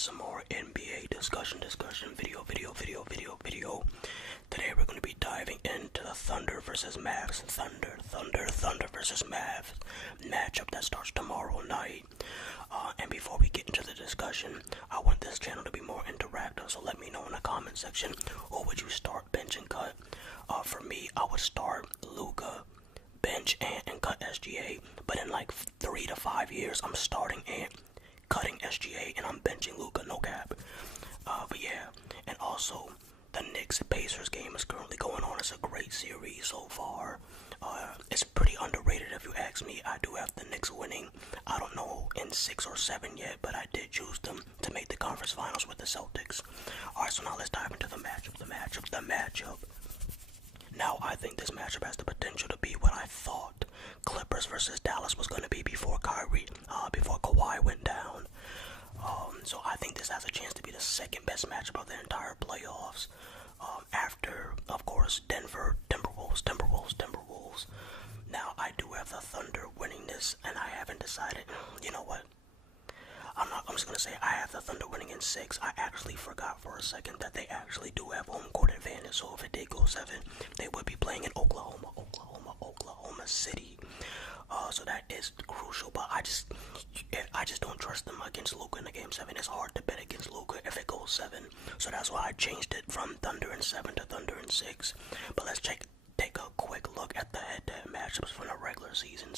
some more NBA discussion, video. Today we're going to be diving into the Thunder versus Mavs, Thunder versus Mavs matchup that starts tomorrow night. And before we get into the discussion, I want this channel to be more interactive, so let me know in the comment section, who would you start, bench, and cut? For me, I would start Luka, bench Ant, and cut SGA, but in like 3 to 5 years, I'm starting Ant, cutting SGA, and I'm benching Luka, no cap. But yeah, and also, the Knicks-Pacers game is currently going on. It's a great series so far. It's pretty underrated if you ask me. I do have the Knicks winning. I don't know in 6 or 7 yet, but I did choose them to make the conference finals with the Celtics. Alright, so now let's dive into the matchup. Now, I think this matchup has the potential to be what I thought Clippers versus Dallas was going to be before Kawhi went down. So I think this has a chance to be the second best matchup of the entire playoffs. After, of course, Denver, Timberwolves. Now, I do have the Thunder winning this, and I haven't decided. You know what? I'm just going to say I have the Thunder winning in 6. I actually forgot for a second that they actually do have home court advantage. So if it did go 7, they would be playing in Oklahoma City. So that is crucial. But I just don't trust them against Luka in the game 7. It's hard to bet against Luka if it goes 7. So that's why I changed it from Thunder in 7 to Thunder in 6. But let's take a quick look at the head-to-head matchups from the regular season.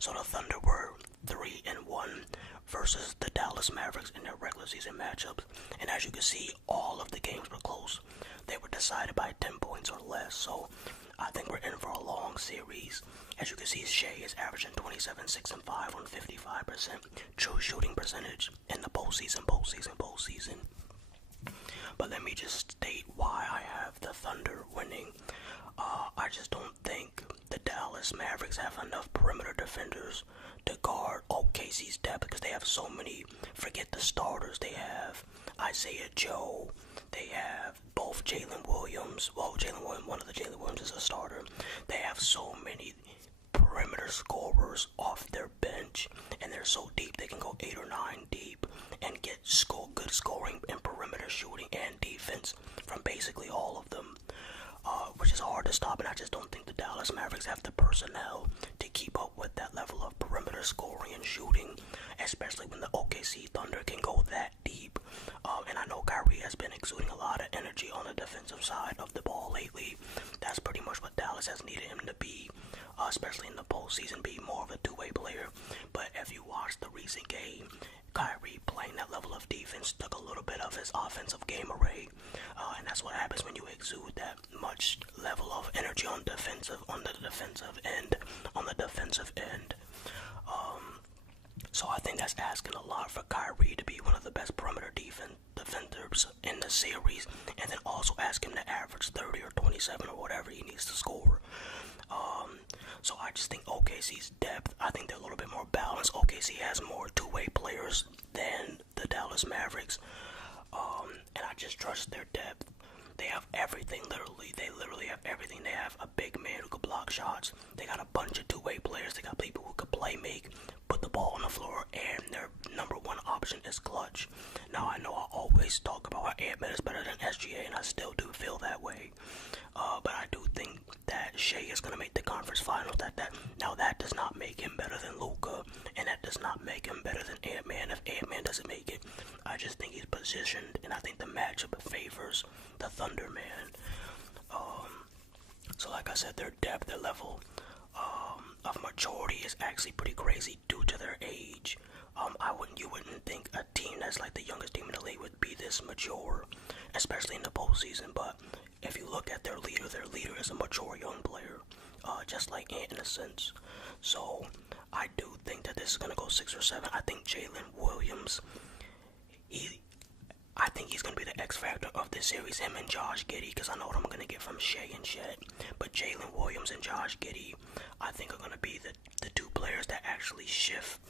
So the Thunder were 3-1 versus the Dallas Mavericks in their regular season matchups. And as you can see, all of the games were close. They were decided by 10 points or less. So I think we're in for a long series. As you can see, Shea is averaging 27, 6, and 5 on 55% true shooting percentage in the postseason. But let me just state why I have the Thunder winning. I just don't think the Dallas Mavericks have enough perimeter defenders to guard OKC's depth, because they have so many. Forget the starters. They have Isaiah Joe. They have both Jalen Williams. Well, one of the Jalen Williams is a starter. They have so many perimeter scorers off their bench, and they're so deep they can go 8 or 9 deep and get good scoring and perimeter shooting and defense from basically all of them, which is hard to stop. And I just don't think the Dallas Mavericks have the personnel to keep up with that level of perimeter scoring and shooting, especially when the OKC Thunder can go that deep. And I know Kyrie has been exuding a lot of energy on the defensive side of the ball lately. That's pretty much what Dallas has needed him to be, especially in the postseason, be more of a two-way player. But if you watch the recent game, Kyrie playing that level of defense took a little bit of his offensive game away, and that's what happens when you exude that much level of energy on the defensive end. So I think that's asking a lot for Kyrie to be one of the best perimeter defenders in the series, and then also ask him to average 30 or 27 or whatever he needs to score. So I just think OKC's depth, I think they're a little bit more balanced. OKC has more two-way players than the Dallas Mavericks, and I just trust their depth. They have everything, literally. They literally have everything. They have a big man who could block shots. They got a bunch of two-way players. They got people who could play make, put the ball on the floor, and their number one option is clutch. Now, I know I always talk about how Ant-Man is better than SGA, and I still do feel that way. But I do think that Shea is going to make the conference finals. Now, that does not make him better than Luka, and that does not make him better than Ant-Man if Ant-Man doesn't make it. I just think he's positioned, and I think the matchup favors the Thunder, man. So like I said, their depth, their level of maturity is actually pretty crazy due to their age. You wouldn't think a team that's like the youngest team in the league would be this mature, especially in the postseason. But if you look at their leader is a mature young player, just like Ant in a sense. So I do think that this is gonna go 6 or 7. I think Jalen Williams, I think he's going to be the X factor of this series, him and Josh Giddey, because I know what I'm going to get from Shea and Shed. But Jalen Williams and Josh Giddey, I think, are going to be the two players that actually shift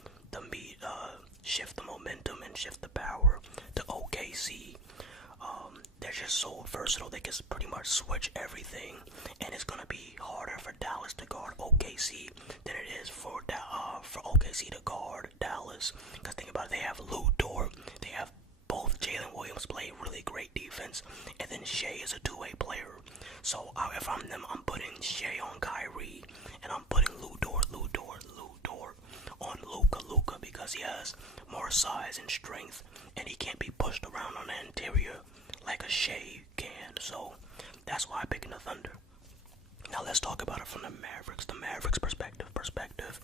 the momentum and shift the power to OKC. They're just so versatile. They can pretty much switch everything, and it's going to be harder for Dallas to guard OKC than it is for OKC to guard Dallas. Because think about it, they have Lou Dort, they have Jalen Williams play really great defense, and then Shea is a two-way player. So if I'm them, I'm putting Shea on Kyrie, and I'm putting Lou Dort on Luka because he has more size and strength, and he can't be pushed around on the interior like a Shea can. So that's why I'm picking the Thunder. Now let's talk about it from the Mavericks perspective.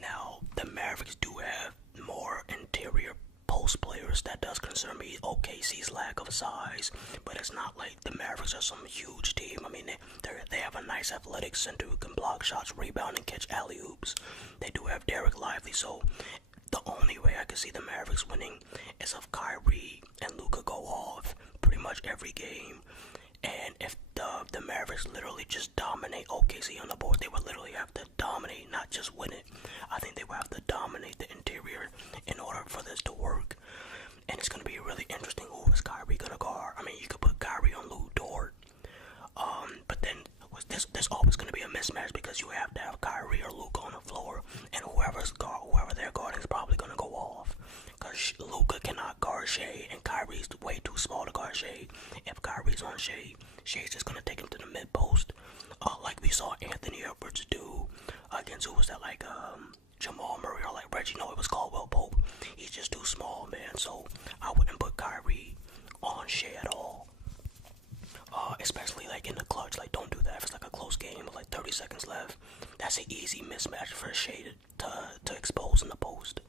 Now the Mavericks do have more interior post players. That does concern me. OKC's lack of size, but it's not like the Mavericks are some huge team. I mean, they have a nice athletic center who can block shots, rebound, and catch alley oops. They do have Derek Lively, so the only way I can see the Mavericks winning is if Kyrie and Luka go off pretty much every game. And if the Mavericks literally just dominate OKC on the board, they would literally have to dominate, not just win it. I think they would have to dominate the interior in order for this to work. And it's going to be really interesting. Who is Kyrie going to guard? I mean, you could put Kyrie on Lou Dort. But then there's always going to be a mismatch because you have to have Kyrie or Luka on the floor. And whoever they're guarding is probably going to go off. Because Luka cannot guard Shea, and Kyrie's way too small to guard Shea. If Kyrie's on Shea, Shea's just going to take him to the mid-post. Like we saw Anthony Edwards do against, who was that, like Jamal Murray or like Reggie? No, it was Caldwell Pope. He's just too small, man. So I wouldn't put Kyrie on Shea at all. Especially like in the clutch. Like, don't do that. If it's like a close game with like 30 seconds left, that's an easy mismatch for Shea to expose in the post.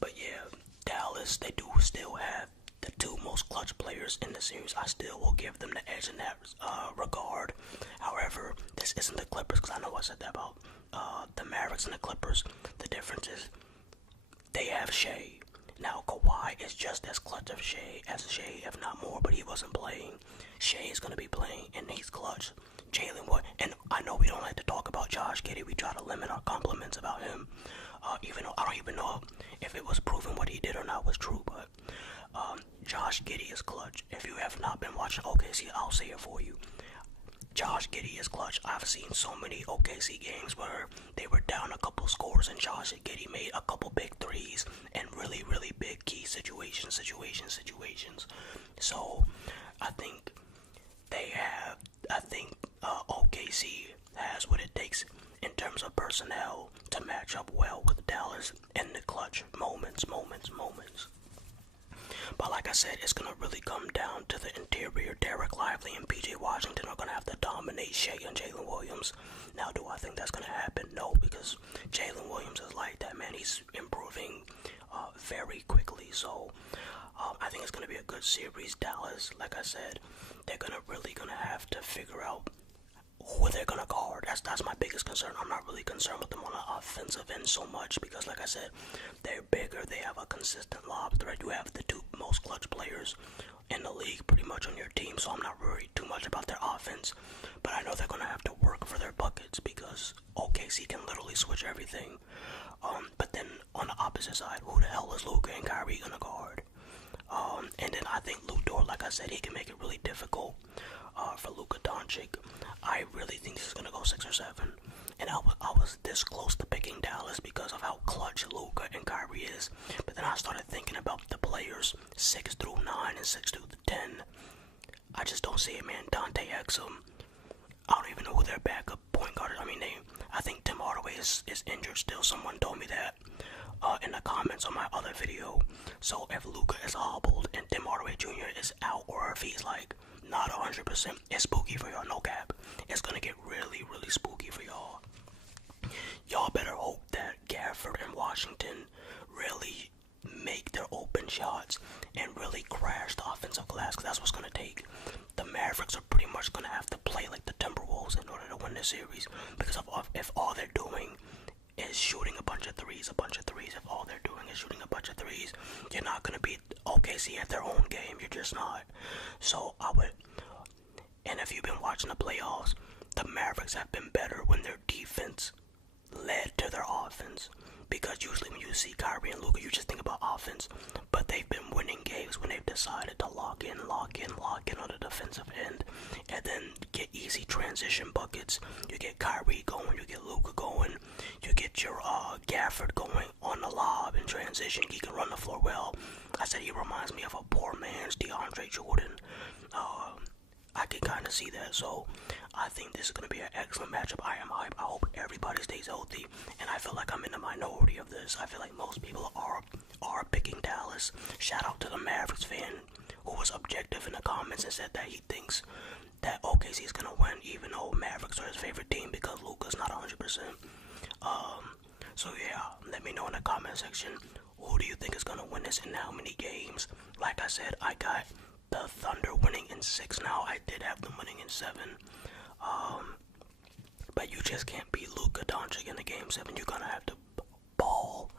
But yeah, Dallas, they do still have the two most clutch players in the series. I still will give them the edge in that regard. However, this isn't the Clippers, because I know I said that about the Mavericks and the Clippers. The difference is they have Shea. Now, Kawhi is just as clutch as Shea, if not more, but he wasn't playing. Shea is going to be playing, and he's clutch. Jalen Wood, and I know we don't like to talk about Josh Giddey. We try to limit our compliments about him. Even though I don't even know if it was proven what he did or not was true, but Josh Giddey is clutch. If you have not been watching OKC, I'll say it for you. Josh Giddey is clutch. I've seen so many OKC games where they were down a couple scores and Josh Giddey made a couple big threes and really, really big key situations. So I think OKC has what it takes in terms of personnel to match up well with Dallas in the clutch moments. But like I said, it's going to really come down to the interior. Derek Lively and PJ Washington are going to have to dominate Shea and Jalen Williams. Now, do I think that's going to happen? No, because Jalen Williams is like that, man. He's improving very quickly. So I think it's going to be a good series. Dallas, like I said, they're really going to have to figure out who they're going to guard. That's my biggest concern. I'm not really concerned with them on the offensive end so much because, like I said, they're bigger. They have a consistent lob threat. You have the two most clutch players in the league pretty much on your team, so I'm not worried too much about their offense. But I know they're going to have to work for their buckets because OKC can literally switch everything. But then on the opposite side, who the hell is Luka and Kyrie going to guard? And then I think Lou Dort, like I said, he can make it really difficult for Luka Doncic. I really think this is going to go 6 or 7. And I was this close to picking Dallas because of how clutch Luka and Kyrie is. But then I started thinking about the players 6 through 9 and 6 through 10. I just don't see it, man. Dante Exum. I don't even know who their backup point guard is. I mean, I think Tim Hardaway is injured still. Someone told me that in the comments on my other video. So if Luka is hobbled and Tim Hardaway Jr. is out, or if he's like not 100%, it's spooky for y'all, no cap. It's gonna get really, really spooky for y'all. Y'all better hope that Gafford and Washington really make their open shots and really crash the offensive glass, because that's what's gonna take. The Mavericks are pretty much gonna have to play like the Timberwolves in order to win this series, because if all they're doing is shooting a bunch of threes, if all they're doing is shooting a bunch of threes, you're not gonna beat OKC at their own game. You're just not. So and if you've been watching the playoffs, the Mavericks have been better when their defense led to their offense. Because usually when you see Kyrie and Luka, you just think about offense. But they've been winning games when they've decided to lock in on the defensive end. And then get easy transition buckets. You get Kyrie going, you get Luka going. You get your Gafford going on the lob in transition. He can run the floor well. I said he reminds me of a poor man's DeAndre Jordan. I can kind of see that, so I think this is going to be an excellent matchup. I am hype. I hope everybody stays healthy, and I feel like I'm in the minority of this. I feel like most people are picking Dallas. Shout out to the Mavericks fan who was objective in the comments and said that he thinks that OKC is going to win, even though Mavericks are his favorite team because Luka's not 100%. So yeah, let me know in the comment section, who do you think is going to win this and how many games? Like I said, I got the Thunder winning in 6 now. I did have them winning in 7. But you just can't beat Luka Doncic in the game 7. You're going to have to ball.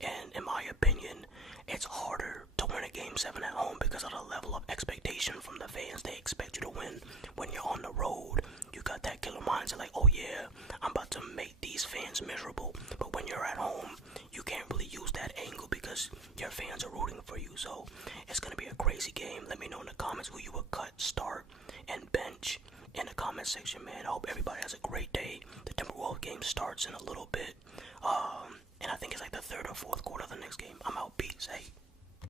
And in my opinion, it's harder to win a game 7 at home because of the level of expectation from the fans. They expect you to win. When you're on the road, you got that killer mindset like, oh yeah, I'm about to make these fans miserable. But when you're at home, you can't really use that angle because your fans are rooting for you. So it's going to be a crazy game. Let me know in the comments who you would cut, start, and bench in the comment section, man. I hope everybody has a great day. The Timberwolves game starts in a little bit. And I think it's like the 3rd or 4th quarter of the next game. I'm out. Peace. Hey.